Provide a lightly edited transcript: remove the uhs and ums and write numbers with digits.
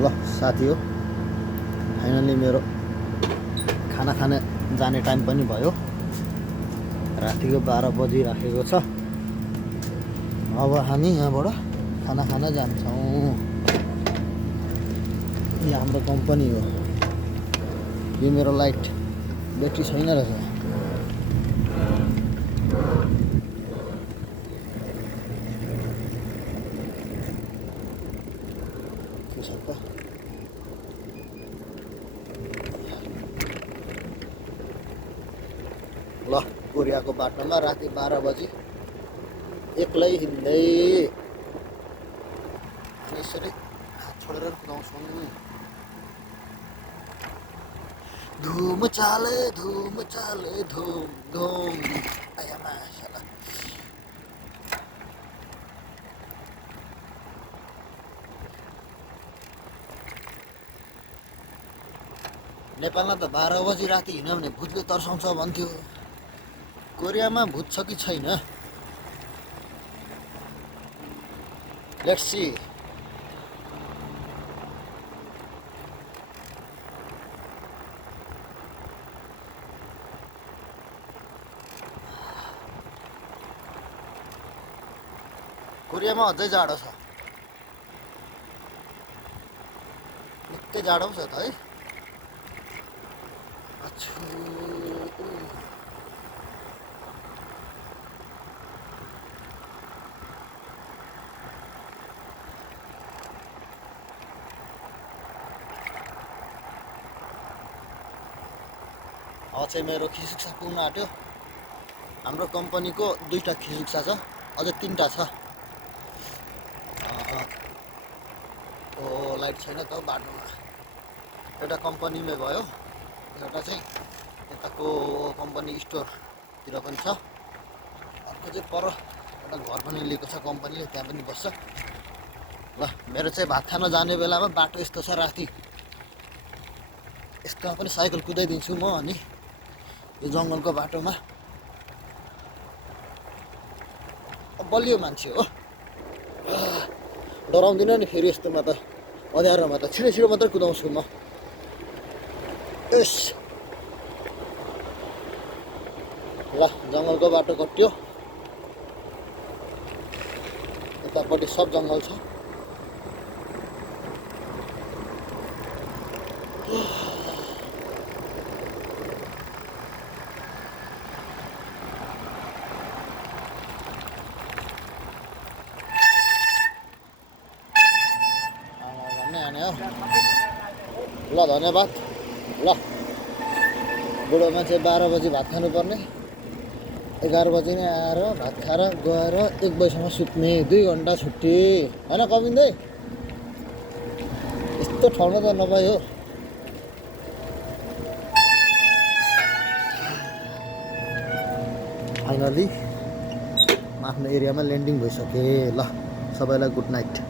ल साथी हो, फाइनली मेरो खाना खाने जाने टाइम पनि भयो। रातिको 12 बजिराखेको छ। अब हामी यहाँबाट खाना खान जान्छौँ। यो हाम्रो कम्पनी हो। यो मेरो लाइट ब्याट्री छैन रहेछ। के छ त? ल कोरियाको बाटोमा राति 12 बजी एक्लै हिँड्दै यसरी हात छोडेर कुदाउँछौँ। धुम चाले धुम धुम आया माशाल्लाह। नेपालमा त 12 बजी राति हिँड्यो भने भूतले तर्साउँछ भन्थ्यो। कोरियामा भूत छ कि छैन? Let's see. कोरियामा अझै जाडो छ। निकै जाडो छ त है। अब चाहिँ मेरो खिचुक्सा पुग्न आँट्यो। हाम्रो कम्पनीको 2टा खिचुक्सा छ, अझै 3टा छ। लाइट छैन त बाटोमा। एउटा कम्पनीमै भयो, एउटा चाहिँ यताको कम्पनी स्टोरतिर पनि छ। अर्को चाहिँ पर एउटा घर पनि लिएको छ कम्पनीले, त्यहाँ पनि बस्छ। ल मेरो चाहिँ भात खान जाने बेलामा बाटो यस्तो छ राति। यस्तोमा पनि साइकल कुदाइदिन्छु म। अनि यो जङ्गलको बाटोमा बलियो मान्छे हो, डराउँदिनँ नि फेरि यस्तोमा त। अँध्यारोमा त छिटो मात्रै कुदाउँछु म। यस ल जङ्गलको बाटो कट्यो। यतापट्टि सब जङ्गल छ। ल धन्यवाद। ल बुढो मान्छे 12 बजी भात खानुपर्ने, 11 बजी नै आएर भात खाएर गएर 1 बजीसम्म सुत्ने। 2 घन्टा छुट्टी होइन कविन्दै? यस्तो ठाउँमा त नपाइ हो। फाइनली आफ्नो एरियामा ल्यान्डिङ भइसके। ल सबैलाई गुड नाइट।